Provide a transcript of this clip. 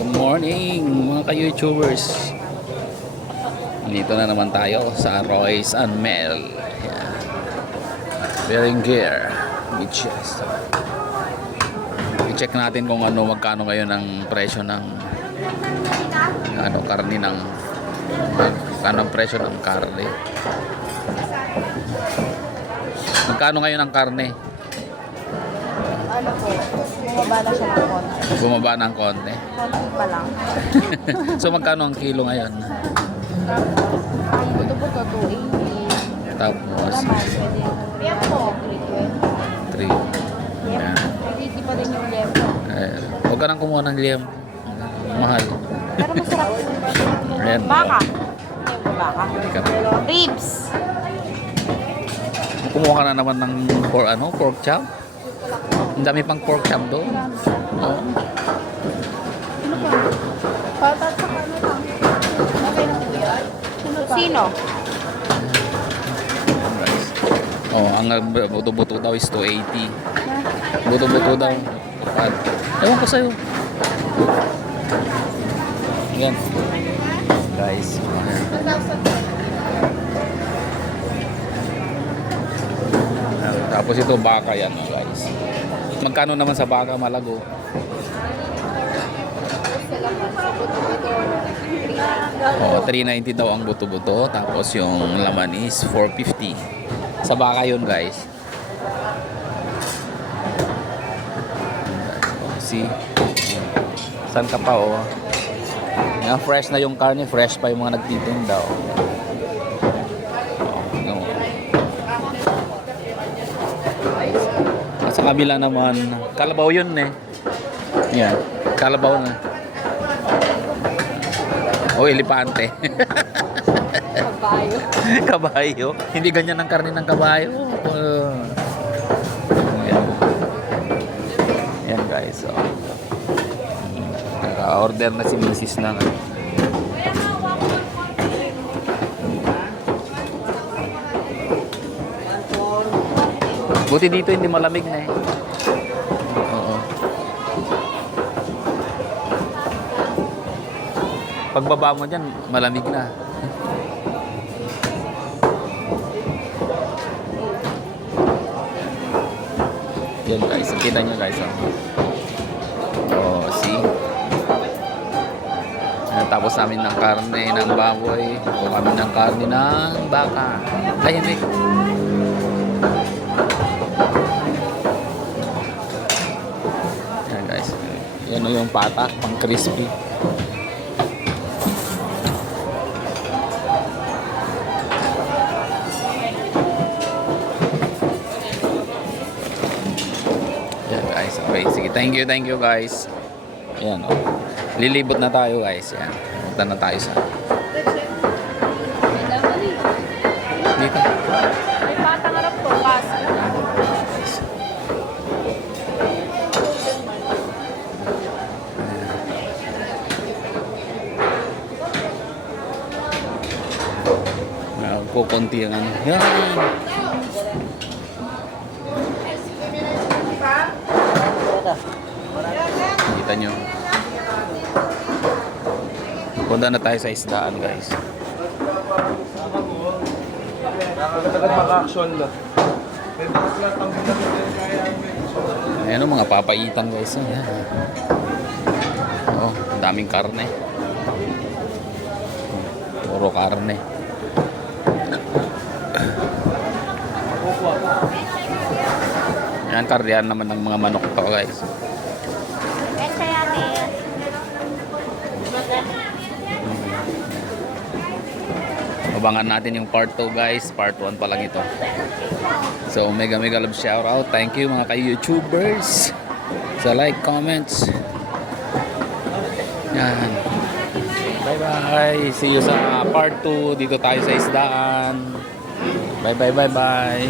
Good morning mga ka-YouTubers. Nandito na naman tayo sa Royce and Mel. Yeah. Bearing gear. Beaches. I-check natin kung magkano ngayon ang presyo ng karne ng magkano ang presyo ng karne. Magkano ngayon ang karne? Bumaba na siya ng konti. Bumaba ng konti. Konti pa lang. So magkano ang kilo ngayon? Buto-buto, 280. Tapos Laman, pwede. Liempo, 320. 3. Yan. 380 pa rin yung liempo. Huwag ka nang kumuha ng liyem. Mahal. Pero masarap. Ayan. Baka. Liempo baka. Ribs. Kumuha ka na naman ng pork chop. Ang dami pang pork chop doon. Oo. Ano pa? Patat sa kano lang. Okay na po yan. Sino? Guys. Oh, ang buto-buto daw is 280. Buto-buto daw. Ewan ko sa'yo. Yan. Guys. Tapos ito baka yan, guys. Magkano naman sa baka, Malago? Oh, 390 daw ang buto-buto. Tapos yung laman is 450. Sa baka yun, guys. See? Saan ka pa, oh? Yan, fresh na yung karne. Fresh pa yung mga nagtitinda, oh. At sa kabila naman, kalabaw yun eh. Yan, kalabaw na. O, elepante. Kabayo. Kabayo. Hindi ganyan ang karne ng kabayo. Yan. Yan guys. So, naka-order na si Mrs. ng buti dito hindi malamig na eh. Oo. Pagbaba mo dyan, malamig na. Yan guys, kita nyo guys. Oh, see? Tapos namin ng karne ng baboy. O kami ng karne ng baka. Ay, hindi. Yan guys. Yan o yung patak, pang crispy. Yan guys. Okay, sige. Thank you guys. Yan o. Lilibot na tayo guys. Yan. Punta na tayo sa dito. May patang harap po. Kasi. Kukunti ang ano. Yan. Kita nyo. Punta na tayo sa isdaan guys. Nakakatagal maka-action na. Ayan o, mga papaitan guys. Ayan. Oh, ang daming karne. Puro karne. Ayan, kardiyan naman ng mga manok to guys. Abangan natin yung part 2 guys. Part 1 pa lang ito. So mega love shout out. Thank you mga ka-YouTubers sa like, comments. Yan. Bye bye. See you sa part 2. Dito tayo sa isdaan. Bye bye.